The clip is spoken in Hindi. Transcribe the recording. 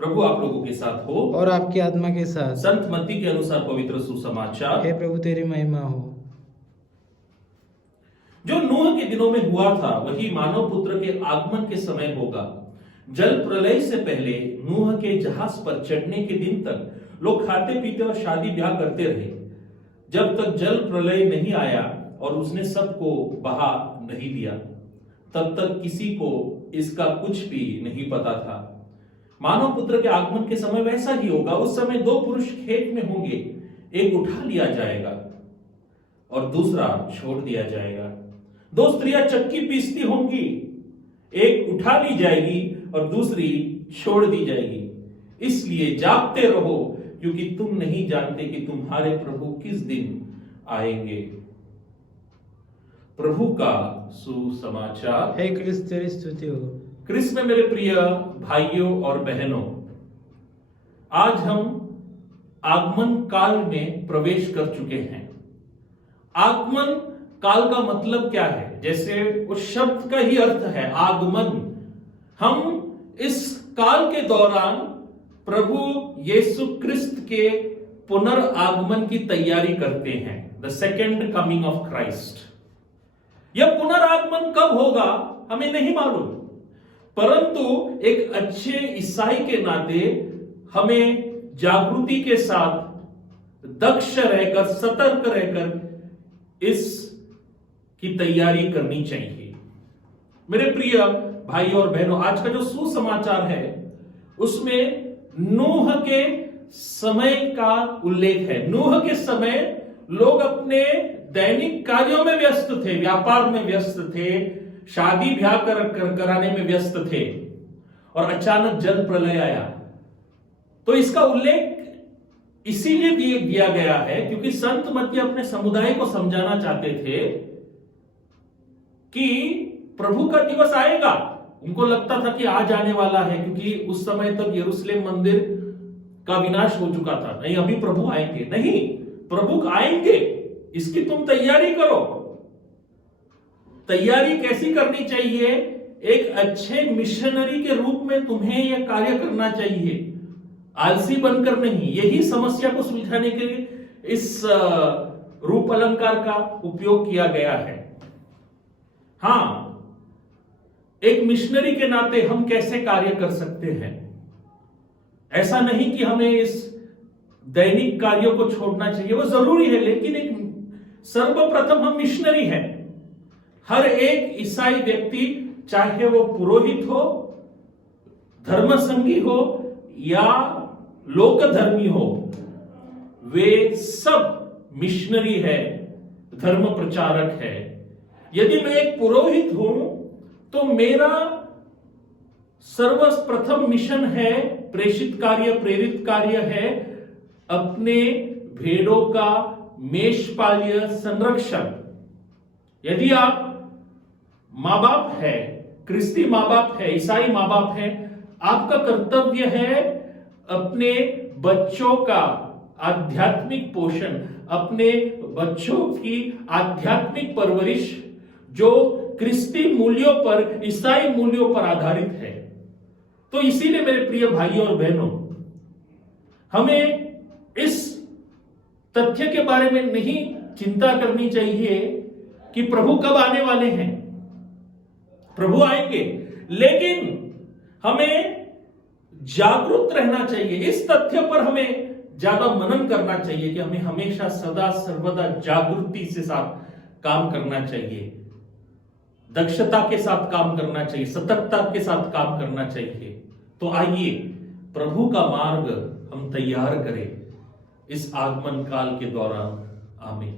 प्रभु आप लोगों के साथ हो और आपकी आत्मा के साथ। संत मत्ती के अनुसार पवित्र सुसमाचार। हे प्रभु तेरी महिमा हो। जो नूह के दिनों में हुआ था वही मानव पुत्र के आगमन के समय होगा। जल प्रलय से पहले नूह के जहाज पर चढ़ने के दिन तक लोग खाते पीते और शादी ब्याह करते रहे, जब तक जल प्रलय नहीं आया और उसने सबको बहा नहीं दिया। तब तक किसी को इसका कुछ भी नहीं पता था। मानव पुत्र के आगमन के समय वैसा ही होगा। उस समय दो पुरुष खेत में होंगे, एक उठा लिया जाएगा और दूसरा छोड़ दिया जाएगा। दो स्त्रियां चक्की पीसती होंगी, एक उठा ली जाएगी और दूसरी छोड़ दी जाएगी। इसलिए जागते रहो, क्योंकि तुम नहीं जानते कि तुम्हारे प्रभु किस दिन आएंगे। प्रभु का सुसमाचार। हे क्रिस्त तेरी स्तुति हो। क्रिस्त में मेरे प्रिय भाइयों और बहनों, आज हम आगमन काल में प्रवेश कर चुके हैं। आगमन काल का मतलब क्या है? जैसे उस शब्द का ही अर्थ है आगमन। हम इस काल के दौरान प्रभु यीशु क्रिस्त के पुनर्आगमन की तैयारी करते हैं, the second coming of Christ. यह पुनरागमन कब होगा हमें नहीं मालूम, परंतु एक अच्छे ईसाई के नाते हमें जागृति के साथ दक्ष रहकर, सतर्क रहकर इस की तैयारी करनी चाहिए। मेरे प्रिय भाई और बहनों, आज का जो सुसमाचार है उसमें नूह के समय का उल्लेख है। नूह के समय लोग अपने दैनिक कार्यों में व्यस्त थे, व्यापार में व्यस्त थे, शादी ब्याह कराने में व्यस्त थे और अचानक जल प्रलय आया। तो इसका उल्लेख इसीलिए दिया गया है क्योंकि संत मत्ती अपने समुदाय को समझाना चाहते थे कि प्रभु का दिवस आएगा। उनको लगता था कि आ जाने वाला है, क्योंकि उस समय तक यरूशलेम मंदिर का विनाश हो चुका था। नहीं, अभी प्रभु आएंगे। नहीं, प्रभु आएंगे, इसकी तुम तैयारी करो। तैयारी कैसी करनी चाहिए? एक अच्छे मिशनरी के रूप में तुम्हें यह कार्य करना चाहिए, आलसी बनकर नहीं। यही समस्या को सुलझाने के लिए इस रूप अलंकार का उपयोग किया गया है। हां, एक मिशनरी के नाते हम कैसे कार्य कर सकते हैं? ऐसा नहीं कि हमें इस दैनिक कार्यों को छोड़ना चाहिए, वो जरूरी है, लेकिन एक सर्वप्रथम हम मिशनरी हैं। हर एक ईसाई व्यक्ति, चाहे वो पुरोहित हो, धर्मसंगी हो या लोकधर्मी हो, वे सब मिशनरी है, धर्म प्रचारक है। यदि मैं एक पुरोहित हूं तो मेरा सर्वप्रथम मिशन है, प्रेषित कार्य, प्रेरित कार्य है, अपने भेड़ों का मेषपाल्य, संरक्षण। यदि आप माँ बाप है, क्रिस्ती माँ बाप है, ईसाई माँ बाप है, आपका कर्तव्य है अपने बच्चों का आध्यात्मिक पोषण, अपने बच्चों की आध्यात्मिक परवरिश जो क्रिस्ती मूल्यों पर, ईसाई मूल्यों पर आधारित है। तो इसीलिए मेरे प्रिय भाइयों और बहनों, हमें इस तथ्य के बारे में नहीं चिंता करनी चाहिए कि प्रभु कब आने वाले हैं। प्रभु आएंगे, लेकिन हमें जागरूक रहना चाहिए। इस तथ्य पर हमें ज्यादा मनन करना चाहिए कि हमें हमेशा सदा सर्वदा जागृति से साथ काम करना चाहिए, दक्षता के साथ काम करना चाहिए, सतर्कता के साथ काम करना चाहिए। तो आइए प्रभु का मार्ग हम तैयार करें इस आगमन काल के दौरान। आमीन।